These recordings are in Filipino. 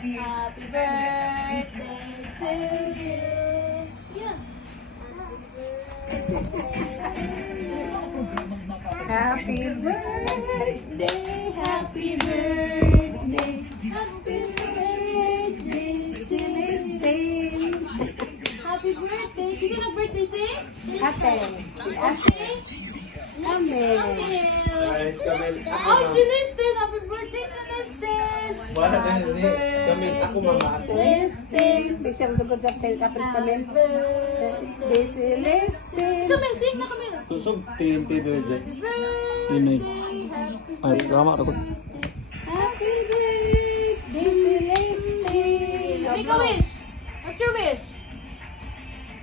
Happy birthday to you. Yeah. Happy birthday, Happy birthday. happy birthday to this day. Happy birthday. Kasi nag-birthday si? Ate, si Ate, Amel. Guys, Kamil, ako Oh, ma'am. si Listin. Happy birthday, Celestin. Wala din si Kamil, ako mama ako. Celestin, di siya masugod sa kapres kami. Birthday, Celestin. Kamil, sing na Kamil. Tusog, TNT doon dyan. Ini. Ay, Happy lama ako. Happy birthday, Celestin. Make a wish. What's your wish?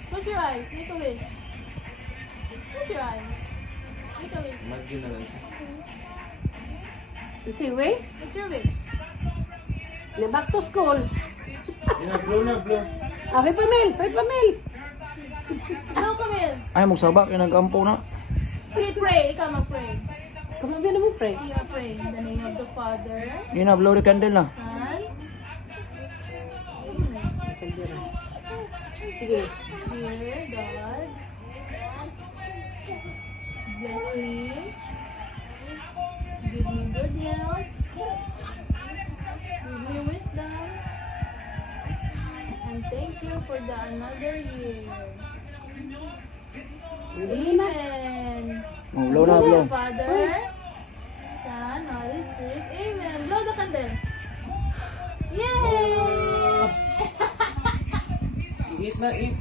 Close your eyes. Make a wish. Close your eyes. Make a wish. Imagine na lang siya. Si Wes, What's your wish? na back to school. Yun na, blow na, blow. Ah, Hoy Pamel, Hoy Pamel. No, Kamil. Ay, magsabak yung nag-ampo na. Okay, pray. Ikaw mag-pray. Kamabi na mo, Fred. Ikaw pray. In the name of the Father, Yun na, blow the candle na. Son, Sige. Dear God, bless me, give me good health, give me wisdom, and thank you for the another year. Amen. Oh, blow na, blow. Father, Son, Holy Spirit. Amen. Blow the candle. Yay! Eat na, eat.